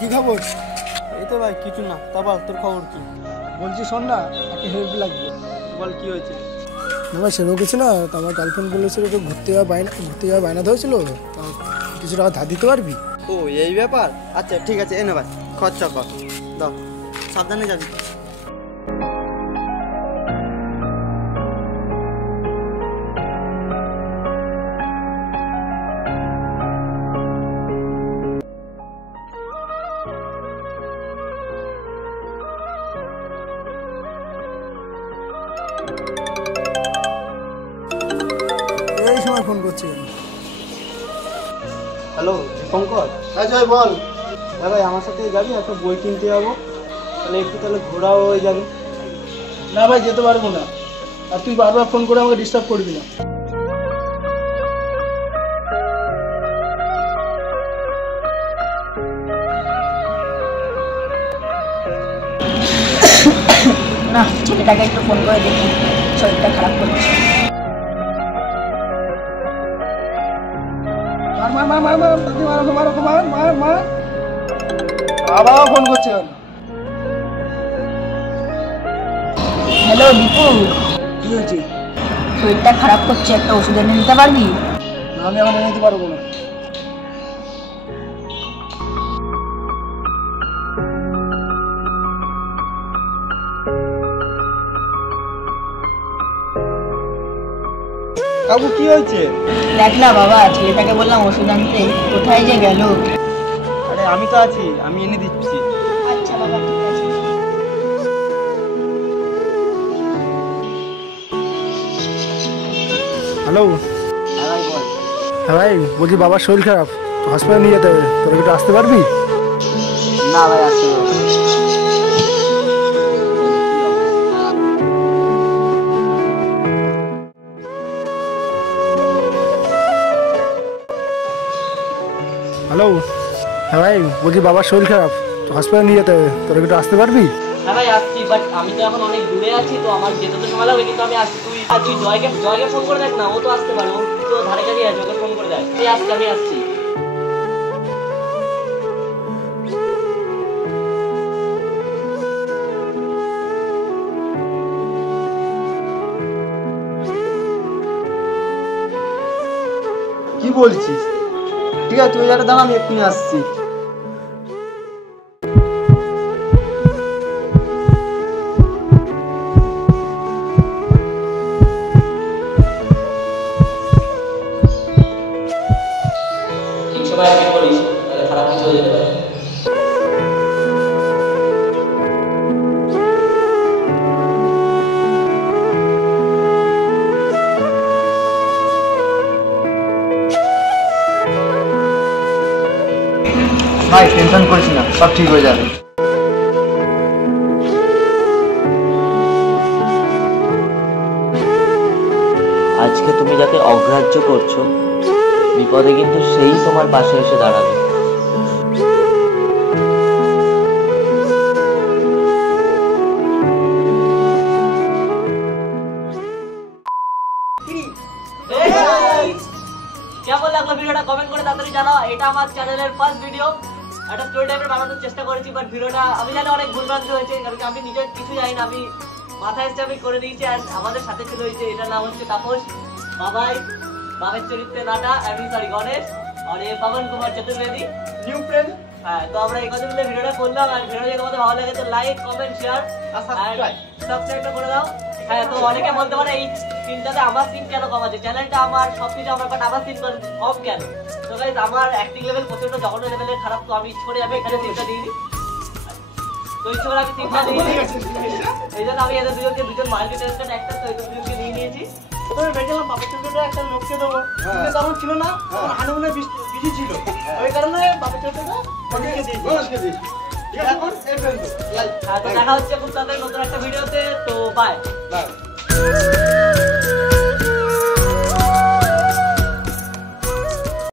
কি খবর? এই তো ভাই কিছু না, তা বল তোর খবর কি? বলছি শোন না, একটা হেল্প লাগবে। বল কি হয়েছে? না ভাই সেরকম কিছু না, তো আমার গার্লফ্রেন্ড বলেছিল একটু ঘুরতে যাওয়া বায়না ধরেছিল, তা কিছু টাকা ধার দিতে পারবি? ও এই ব্যাপার, আচ্ছা ঠিক আছে এনে ভাই খরচা কর, দাও সাবধানে যাবি। এই সময় ফোন করছি কেন? হ্যালো শঙ্কর। হ্যাঁ জয় বল। হ্যাঁ ভাই আমার সাথে যাবি, একটা বই কিনতে যাবো, তাহলে ঘোরাও হয়ে যাবে। না ভাই যেতে পারবো না, আর তুই বারবার ফোন করে আমাকে ডিস্টার্ব করবি না। না ছেলেটাকে একটু ফোন করে দেখি, শরীরটা খারাপ করছে। আবার ফোন করছে কেন? হ্যালো দীপু, কি হয়েছে? শরীরটা খারাপ করছে, একটা ওষুধ এনে নিতে পারবি? না, আমি এখন নিতে পারবো না। কাকু কি হয়েছে? দেখ না বাবা, ছেলেটাকে বললাম ওষুধ আনতে, কোথায় যে গেল। আরে আমি তো আছি, আমি এনে দিচ্ছি। আচ্ছা বাবা ঠিক আছে। হ্যালো। হ্যাঁ ভাই বল। হ্যাঁ ভাই বলছি বাবার শরীর খারাপ, হসপিটালে নিয়ে যেতে হবে, তোরা একটু আসতে পারবি? না ভাই আসতে পারবো না। হ্যালো। হ্যাঁ ভাই বলছি বাবার শরীর খারাপ, হসপিটালে নিয়ে যেতে হবে, তোরা একটু আসতে পারবি? হ্যাঁ ভাই আসছি, বাট আমি তো এখন অনেক দূরে আছি, তো আমার যেতে তো সময় লাগবে, কিন্তু আমি আসছি। তুই জয়কে ফোন করে দেখ না, ও তো আসতে পারে, ও তো ধারে কাছে আছে, ওকে ফোন করে দেখ। তুই আসছি, আমি আসছি। কি বলছিস? ঠিক আছে তুই একটা দাঁড়া, আমি এক্ষুনি আসছি। ঠিক সময় আমি বলিস, তাহলে খারাপ কিছু হয়ে যেতে পারে। ভাই টেনশন করিস না, সব ঠিক হয়ে যাবে। আজকে তুমি যাকে অগ্রাহ্য করছো, বিপদে কিন্তু সেই তোমার পাশে এসে দাঁড়াবে। কেমন লাগলো ভিডিওটা কমেন্ট করে তাড়াতাড়ি জানাও। এটা আমার চ্যানেলের ফার্স্ট ভিডিও, একটা স্টোরি টাইপের বানানোর চেষ্টা করেছি, বাট ভিডিওটা আমি জানি অনেক ভুলভ্রান্তি হয়েছে, কারণ আমি নিজে কিছু জানি না, আমি মাথায় এসে আমি করে দিয়েছি। আর আমাদের সাথে ছিল হয়েছে, এটার নাম হচ্ছে তাপস, বাবার চরিত্রে নাটা, আমি সরি গণেশ, আর এ পবন কুমার চতুর্বেদী, নিউ ফ্রেন্ড। হ্যাঁ, তো আমরা এই কথা মিলে ভিডিওটা করলাম। আর ভিডিও যদি তোমাদের ভালো লাগে তো লাইক কমেন্ট শেয়ার আর সাবস্ক্রাইবটা করে দাও। হ্যাঁ, তো অনেকে বলতে পারে এই সিনটাতে আমার সিন কেন কম আছে, চ্যানেলটা আমার সবকিছু আমার, বাট আমার সিন কম কেন? তো গাইস আমার অ্যাক্টিং লেভেল প্রচন্ড জঘন্য লেভেলের খারাপ, তো আমি ইচ্ছে করে আমি এখানে সিনটা দিয়ে দিই। তো ইচ্ছে করে আমি সিনটা দিয়ে দিই, এই জন্য আমি এদের দুজন মাল্টিট্যালেন্টেড অ্যাক্টর, তো এদের দুজনকে নিয়ে নিয়েছি। প্রথমে ভেবেছিলাম বাপের চরিত্রটা একটা লোককে দেবো, কিন্তু তখন ছিল না, তখন হানিমুনে বিজি ছিল, ওই কারণে বাপের চরিত্রটা গণেশকে দিয়েছি। এখন এই পর্যন্ত। হ্যাঁ, তো দেখা হচ্ছে খুব তাড়াতাড়ি নতুন একটা ভিডিওতে, তো বাই।